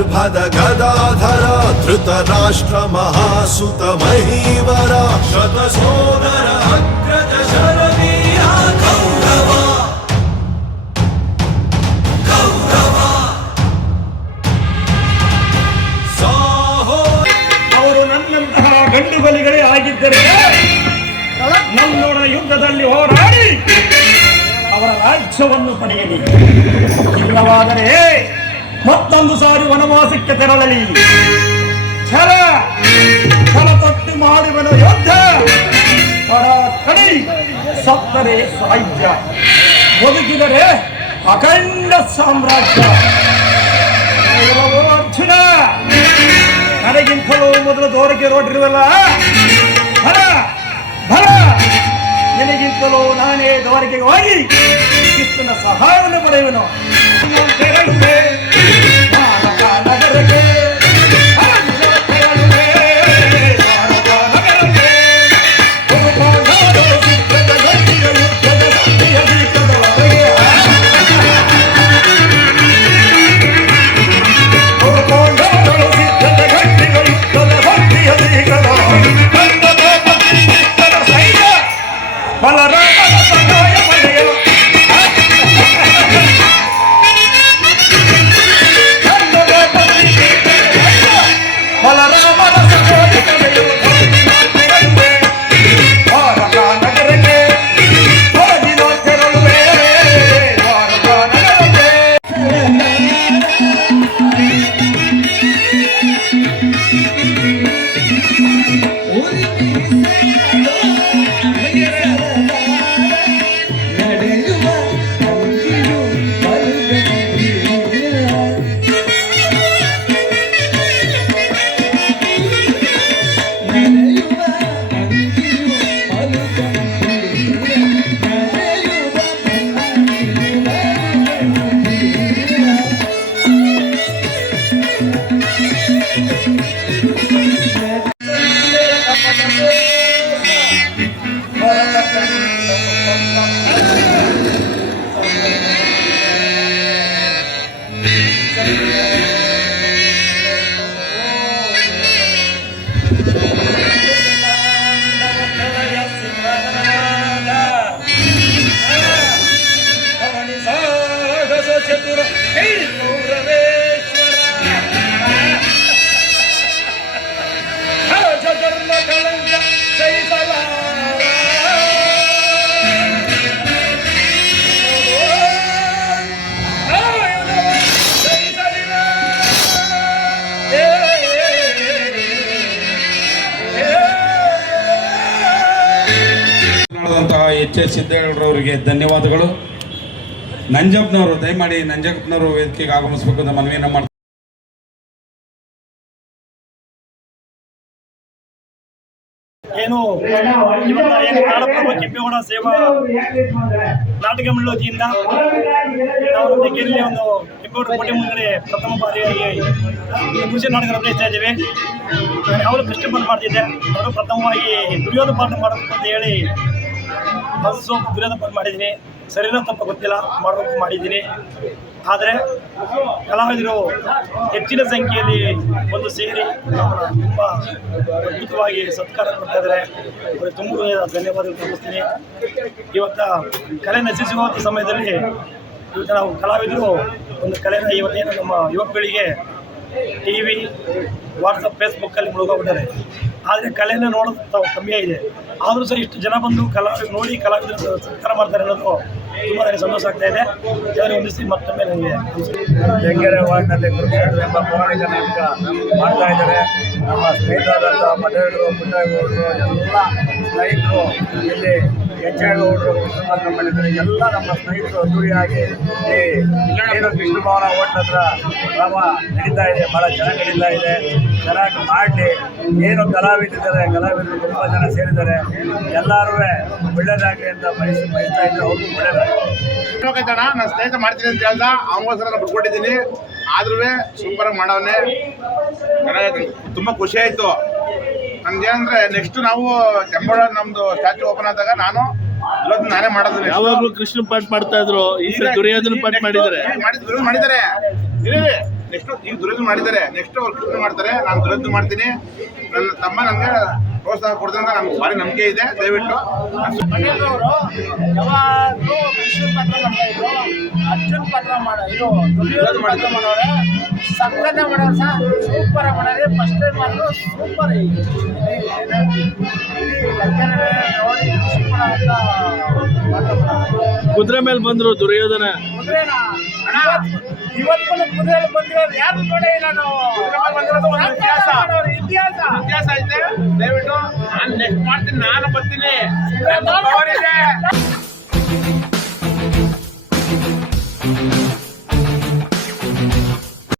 गर्भद गदाधर धृतराष्ट्र महासुत महीवर शतसोदर अग्रज शरवीर कौरव साहो ಅವರು ನನ್ನಂತಹ ಗಂಡು ಬಲಿಗಳೇ ಆಗಿದ್ದರೆ ನನ್ನೊಡನೆ ಯುದ್ಧದಲ್ಲಿ ಹೋರಾಡಿ ಅವರ ರಾಜ್ಯವನ್ನು ಪಡೆಯಲಿ. ಇಲ್ಲವಾದರೆ ಮತ್ತೊಂದು ಸಾರಿ ವನವಾಸಕ್ಕೆ ತೆರಳಲಿ. ಛಲ ತೊಟ್ಟು ಮಾಡುವನ ಯುದ್ಧ ಕಡಿ ಸತ್ತರೆ ಸಾಹಿತ್ಯ, ಬದುಕಿದರೆ ಅಖಂಡ ಸಾಮ್ರಾಜ್ಯ. ಅರ್ಜುನ, ನನಗಿಂತಲೂ ಮೊದಲು ದೋರಗೆ ರೋಡಿರುವಲ್ಲ, ಫಲ ಫಲ ನಿನಗಿಂತಲೂ ನಾನೇ ದೋರಗೆ ಹೋಗಿ ಕೃಷ್ಣನ ಸಹಾಯವನ್ನು ಪಡೆಯುವನು. ನಗರಕ್ಕೆ ಎಚ್ ಸಿದ್ದೇಗೌಡರವರಿಗೆ ಧನ್ಯವಾದಗಳು. ನಂಜಪ್ಪನವರು ದಯಮಾಡಿ ನಂಜಪ್ಪನವರು ವೇದಿಕೆಗೆ ಆಗಮಿಸಬೇಕು ಅಂತ ಮನವಿಯನ್ನು ಮಾಡ್ತಾರೆ. ಏನು ನಾಡಪ್ರಭು ಕೆಂಪೇಗೌಡ ಸೇವಾ ನಾಟಕ ಮಂಡಳಿ ವತಿಯಿಂದ ನಾವು ಡಿಗ್ರಿಯಲ್ಲಿ ಒಂದು ಕೆಂಪೇಗೌಡ ಕೋಟೆ ಮುಂದೆ ಪ್ರಥಮ ಬಾರಿಯಾಗಿ ಕೃಷಿ ನಾಟಕ ನಿರ್ವಹಿಸ್ತಾ ಇದ್ದೇವೆ. ಯಾವಾಗಲೂ ಕಷ್ಟಪಟ್ಟು ಮಾಡ್ತಿದ್ದೆ, ಅವರು ಪ್ರಥಮವಾಗಿ ದುರ್ಯೋಧನ ಪಾಠ ಮಾಡಬೇಕು ಅಂತ ಹೇಳಿ ದುರ್ಯೋಧನ ಪಾಠ ಮಾಡಿದ್ದೀನಿ. ಸರಿನೋ ತಪ್ಪ ಗೊತ್ತಿಲ್ಲ, ಮಾಡಬೇಕು ಮಾಡಿದ್ದೀನಿ. ಆದರೆ ಕಲಾವಿದರು ಹೆಚ್ಚಿನ ಸಂಖ್ಯೆಯಲ್ಲಿ ಒಂದು ಸೇರಿ ತುಂಬ ಅದ್ಭುತವಾಗಿ ಸತ್ಕಾರ ಕೊಡ್ತಾ ಇದ್ದಾರೆ. ಅವರಿಗೆ ತುಂಬ ಧನ್ಯವಾದಗಳು ತಿಳಿಸ್ತೀನಿ. ಇವತ್ತು ಕಲೆ ನಶಿಸುವಂಥ ಸಮಯದಲ್ಲಿ ಇವತ್ತು ನಾವು ಕಲಾವಿದರು ಒಂದು ಕಲೆನ ಇವತ್ತೇನು ನಮ್ಮ ಯುವಕಗಳಿಗೆ ಟಿ ವಿ, ವಾಟ್ಸಪ್, ಫೇಸ್ಬುಕ್ಕಲ್ಲಿ ಮುಳುಗೋಗ್ಬಿಟ್ಟಾರೆ. ಆದರೆ ಕಲೆನ ನೋಡೋದು ಕಮ್ಮಿಯಾಗಿದೆ. ಆದರೂ ಸಹ ಇಷ್ಟು ಜನ ಬಂದು ನೋಡಿ ಕಲಾವಿದರು ಸತ್ಕಾರ ಮಾಡ್ತಾರೆ ಅನ್ನೋದು ತುಂಬ ನನಗೆ ಸಂತೋಷ ಆಗ್ತಾ ಇದೆ. ದೇವರಿಗೆ ಹೊಂದಿಸಿ ಮತ್ತೊಮ್ಮೆ ನನಗೆ ಬೆಂಗೆರೆ ವಾರ್ಡ್ನಲ್ಲಿ ಕುರುಕ್ಷೇತ್ರ ಎಂಬ ಪೌರಾಣಿಕ ನಾಟಕ ಮಾಡ್ತಾ ಇದ್ದಾರೆ. ನಮ್ಮ ಸ್ನೇಹಿತರಾದಂಥ ಮಠಗಳು, ಪುಟ್ಟಗೌಡರು, ಎಲ್ಲ ಸ್ನೇಹಿತರು, ಇಲ್ಲಿ ಹೆಚ್ಚೇಗೌಡರು ಕುಟುಂಬ ಮಾಡಿದ್ದಾರೆ. ಎಲ್ಲ ನಮ್ಮ ಸ್ನೇಹಿತರು ಅದ್ದೂರಿಯಾಗಿ ಈ ಏನು ಕೃಷ್ಣ ಭವನ ಹೋಟ್ಲ ಹತ್ರ ಡ್ರಾಮ ನಡೀತಾ ಇದೆ. ಭಾಳ ಚೆನ್ನಾಗಿ ನಡೀತಾ ಇದೆ. ಚೆನ್ನಾಗಿ ಮಾಡಲಿ. ಏನು ಕಲಾವಿದಿದ್ದಾರೆ, ಕಲಾವಿದರು ತುಂಬ ಜನ ಸೇರಿದ್ದಾರೆ. ಎಲ್ಲರೂ ಒಳ್ಳೇದಾಗಲಿ ಅಂತ ಬಯಸ್ತಾ ಇದ್ದಾರೆ. ಅವ್ರಿಗೂ ಒಳ್ಳೇದಾಗಲಿ. ನಾನು ಸ್ನೇಹಿತ ಮಾಡ್ತೀನಿ ಅಂತ ಹೇಳ್ದ, ಅವನಿಗೋಸ್ಕರ ನಾನು ಬಿಟ್ಕೊಟ್ಟಿದ್ದೀನಿ. ಆದ್ರೂ ಸೂಪರಾಗಿ ಮಾಡವನೇ. ತುಂಬ ಖುಷಿ ಆಯಿತು. ನಮ್ಗೇನಂದ್ರೆ ನೆಕ್ಸ್ಟ್ ನಾವು ಕೆಂಪೇಗೌಡ ನಮ್ದು ಸ್ಟ್ಯಾಚ್ಯೂ ಓಪನ್ ಆದಾಗ ನಾನು ಇವತ್ತು ನಾನೇ ಮಾಡೋದು. ಯಾವಾಗಲೂ ಕೃಷ್ಣ ಪಾಠ ಮಾಡ್ತಾ ಇದ್ರು, ಈ ಸಲ ದುರ್ಯೋಧನ ಪಾಠ ಮಾಡಿದ್ದಾರೆ. ಮಾಡಿದ್ದಾರೆ ನೆಕ್ಸ್ಟ್ ಈಗ ದುರದ್ದು ಮಾಡಿದ್ದಾರೆ, ನೆಕ್ಸ್ಟ್ ಅವ್ರು ಕೃಷ್ಣ ಮಾಡ್ತಾರೆ, ನಾನು ದುರದ್ದು ಮಾಡ್ತೀನಿ. ನನ್ನ ತಮ್ಮ ನನಗೆ ಪ್ರೋತ್ಸಾಹ ಕೊಡ್ತಾರೆ ಅಂತ ನಮ್ಗೆ ಭಾರಿ ನಂಬಿಕೆ ಇದೆ. ದಯವಿಟ್ಟು ಪಟೇಲ್ ಅವರು ಯಾವಾಗಲೂ ವಿಷ್ಣು ಪಾತ್ರ ಮಾಡ್ತಾ ಇದ್ರು, ಅರ್ಜುನ್ ಪಾತ್ರ ಇದು ದುರ್ಯೋಧನ ಪಾತ್ರ ಮಾಡೋರೆ, ಸಕ್ಕತ್ತ ಮಾಡೋರು ಸಹ ಸೂಪರ್ ಆಗಿ ಮಾಡೋರೆ. ಫಸ್ಟ್ ಟೈಮ್ ಮಾಡಿದ್ರು ಸೂಪರ್. ನೋಡಿ ಸೂಪರ್ ಅಂತ ಕುದುರೆ ಮೇಲೆ ಬಂದ್ರು ದುರ್ಯೋಧನ. ಕುದುರೆನ ಇವತ್ತು ಕುದುರೆ ಬಂದಿರೋದು ಯಾರು ನೋಡೇ ಇಲ್ಲ ನಾವು. ಇತಿಹಾಸ ಐತೆ. ದಯವಿಟ್ಟು ನಾನು ನೆಕ್ಸ್ಟ್ ಮಾಡ್ತೀನಿ, ನಾನು ಬರ್ತೀನಿ.